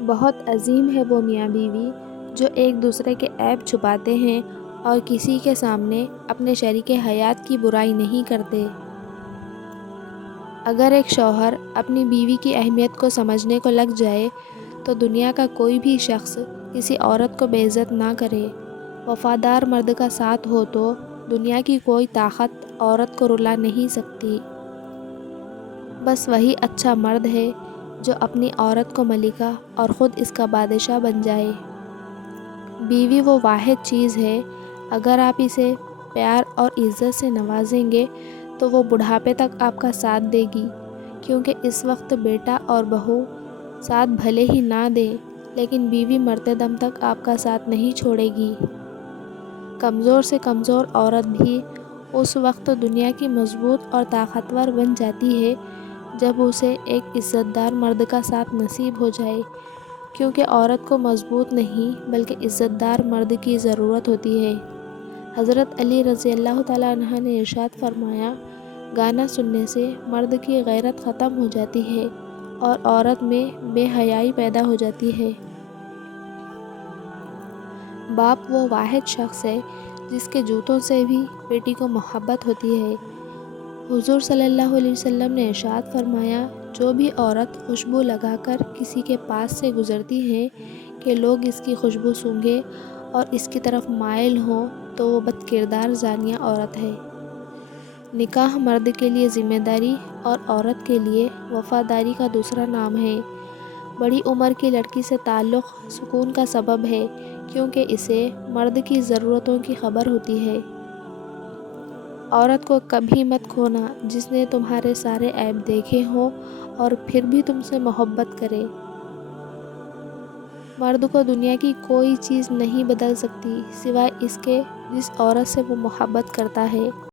بہت عظیم ہے وہ میاں بیوی جو ایک دوسرے کے عیب چھپاتے ہیں اور کسی کے سامنے اپنے شریک حیات کی برائی نہیں کرتے۔ اگر ایک شوہر اپنی بیوی کی اہمیت کو سمجھنے کو لگ جائے تو دنیا کا کوئی بھی شخص کسی عورت کو بے عزت نہ کرے۔ وفادار مرد کا ساتھ ہو تو دنیا کی کوئی طاقت عورت کو رلا نہیں سکتی۔ بس وہی اچھا مرد ہے جو اپنی عورت کو ملکہ اور خود اس کا بادشاہ بن جائے۔ بیوی وہ واحد چیز ہے، اگر آپ اسے پیار اور عزت سے نوازیں گے تو وہ بڑھاپے تک آپ کا ساتھ دے گی، کیونکہ اس وقت بیٹا اور بہو ساتھ بھلے ہی نہ دیں لیکن بیوی مرتے دم تک آپ کا ساتھ نہیں چھوڑے گی۔ کمزور سے کمزور عورت بھی اس وقت دنیا کی مضبوط اور طاقتور بن جاتی ہے جب اسے ایک عزت دار مرد کا ساتھ نصیب ہو جائے، کیونکہ عورت کو مضبوط نہیں بلکہ عزت دار مرد کی ضرورت ہوتی ہے۔ حضرت علی رضی اللہ تعالیٰ عنہ نے ارشاد فرمایا، گانا سننے سے مرد کی غیرت ختم ہو جاتی ہے اور عورت میں بے حیائی پیدا ہو جاتی ہے۔ باپ وہ واحد شخص ہے جس کے جوتوں سے بھی بیٹی کو محبت ہوتی ہے۔ حضور صلی اللہ علیہ وسلم نے ارشاد فرمایا، جو بھی عورت خوشبو لگا کر کسی کے پاس سے گزرتی ہے کہ لوگ اس کی خوشبو سونگھیں اور اس کی طرف مائل ہوں تو وہ بد کردار زانیہ عورت ہے۔ نکاح مرد کے لیے ذمہ داری اور عورت کے لیے وفاداری کا دوسرا نام ہے۔ بڑی عمر کی لڑکی سے تعلق سکون کا سبب ہے، کیونکہ اسے مرد کی ضرورتوں کی خبر ہوتی ہے۔ عورت کو کبھی مت کھونا جس نے تمہارے سارے عیب دیکھے ہوں اور پھر بھی تم سے محبت کرے۔ مرد کو دنیا کی کوئی چیز نہیں بدل سکتی سوائے اس کے جس عورت سے وہ محبت کرتا ہے۔